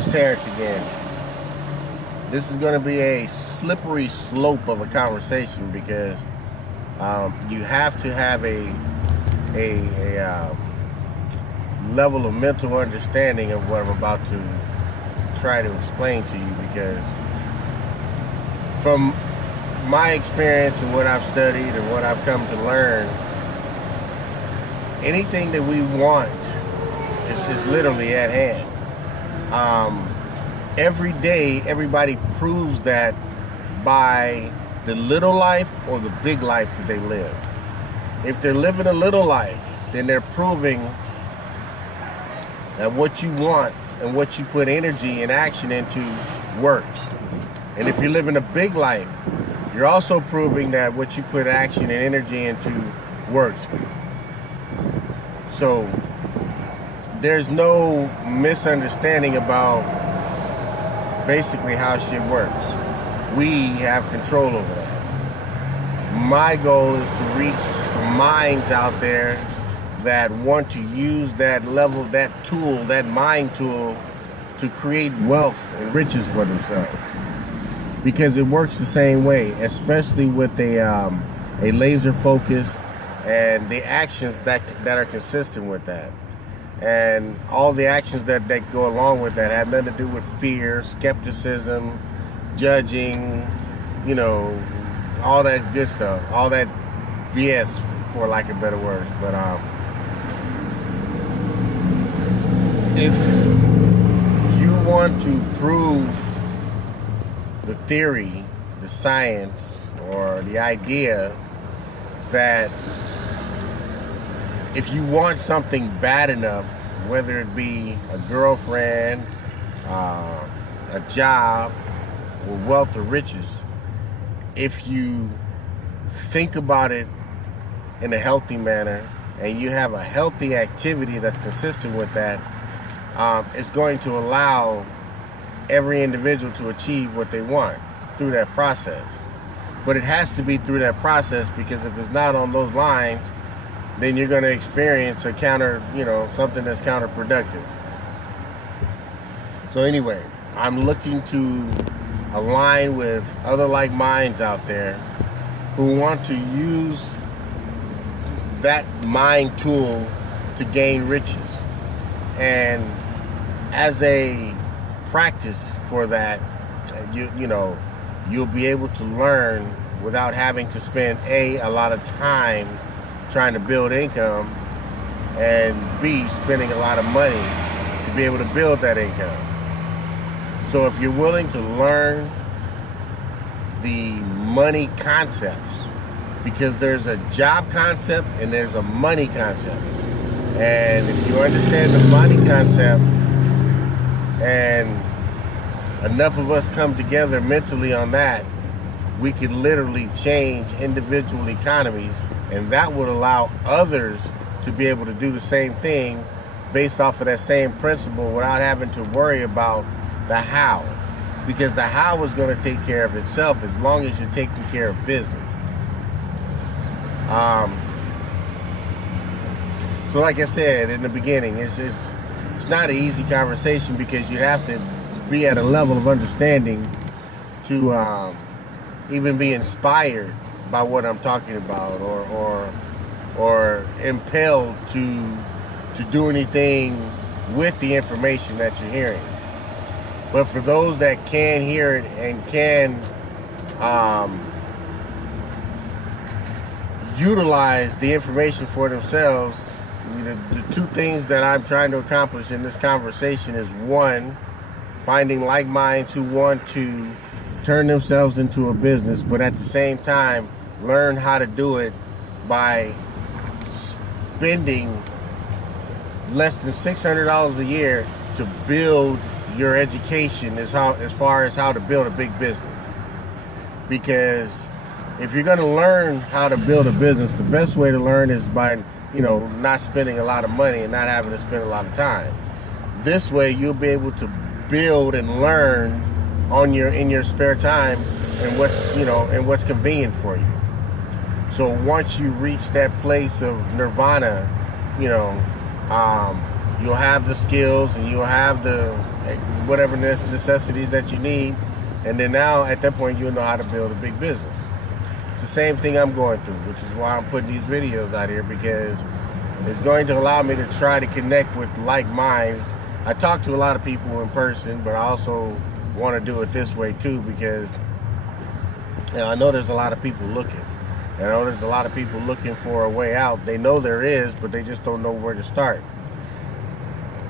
This is Terrence again. This is going to be a slippery slope of a conversation because you have to have a level of mental understanding of what I'm about to try to explain to you, because from my experience and what I've studied and what I've come to learn, anything that we want is literally at hand. Every day, everybody proves that by the little life or the big life that they live. If they're living a little life, then they're proving that what you want and what you put energy and action into works. And if you're living a big life, you're also proving that what you put action and energy into works. So there's no misunderstanding about basically how shit works. We have control over that. My goal is to reach some minds out there that want to use that level, that tool, that mind tool to create wealth and riches for themselves. Because it works the same way, especially with a laser focus and the actions that are consistent with that. And all the actions that go along with that have nothing to do with fear, skepticism, judging, all that good stuff, all that BS, for lack of better words. But if you want to prove the theory, the science, or the idea that if you want something bad enough, whether it be a girlfriend, a job, or wealth or riches, if you think about it in a healthy manner and you have a healthy activity that's consistent with that, it's going to allow every individual to achieve what they want through that process. But it has to be through that process, because if it's not on those lines, then you're going to experience something that's counterproductive. So anyway, I'm looking to align with other like minds out there who want to use that mind tool to gain riches. And as a practice for that, you'll be able to learn without having to spend a lot of time trying to build income, and B, spending a lot of money to be able to build that income. So if you're willing to learn the money concepts, because there's a job concept and there's a money concept, and if you understand the money concept and enough of us come together mentally on that, we could literally change individual economies, and that would allow others to be able to do the same thing based off of that same principle without having to worry about the how. Because the how is going to take care of itself as long as you're taking care of business. So like I said in the beginning, it's not an easy conversation, because you have to be at a level of understanding to even be inspired by what I'm talking about, or impelled to do anything with the information that you're hearing. But for those that can hear it and can utilize the information for themselves, the two things that I'm trying to accomplish in this conversation is, one, finding like minds who want to turn themselves into a business, but at the same time learn how to do it by spending less than $600 a year to build your education as far as how to build a big business. Because if you're going to learn how to build a business, the best way to learn is by not spending a lot of money and not having to spend a lot of time. This way you'll be able to build and learn in your spare time, and what's convenient for you. So once you reach that place of nirvana, you'll have the skills and you'll have the whatever necessities that you need. And then now at that point, you'll know how to build a big business. It's the same thing I'm going through, which is why I'm putting these videos out here, because it's going to allow me to try to connect with like minds. I talk to a lot of people in person, but I also want to do it this way too, because I know there's a lot of people looking. I know there's a lot of people looking for a way out. They know there is, but they just don't know where to start.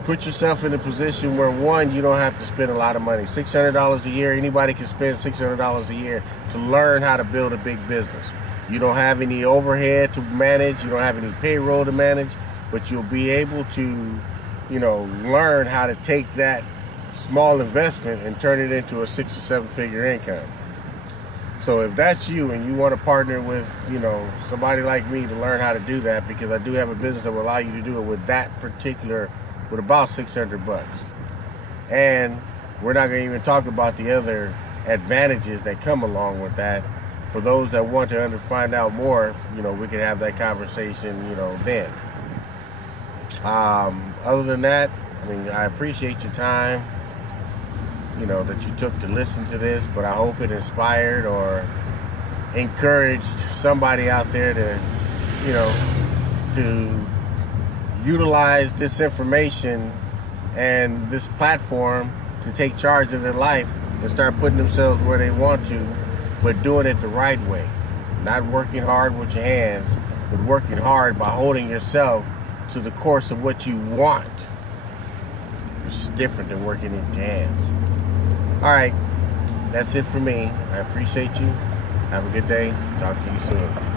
Put yourself in a position where, one, you don't have to spend a lot of money. $600 a year, anybody can spend $600 a year to learn how to build a big business. You don't have any overhead to manage, you don't have any payroll to manage, but you'll be able to, learn how to take that small investment and turn it into a 6 or 7 figure income. So if that's you and you want to partner with, somebody like me to learn how to do that, because I do have a business that will allow you to do it with about $600. And we're not going to even talk about the other advantages that come along with that. For those that want to find out more, we can have that conversation, then. Other than that, I appreciate your time, that you took to listen to this, but I hope it inspired or encouraged somebody out there to utilize this information and this platform to take charge of their life and start putting themselves where they want to, but doing it the right way. Not working hard with your hands, but working hard by holding yourself to the course of what you want. It's different than working with your hands. All right, that's it for me. I appreciate you. Have a good day. Talk to you soon.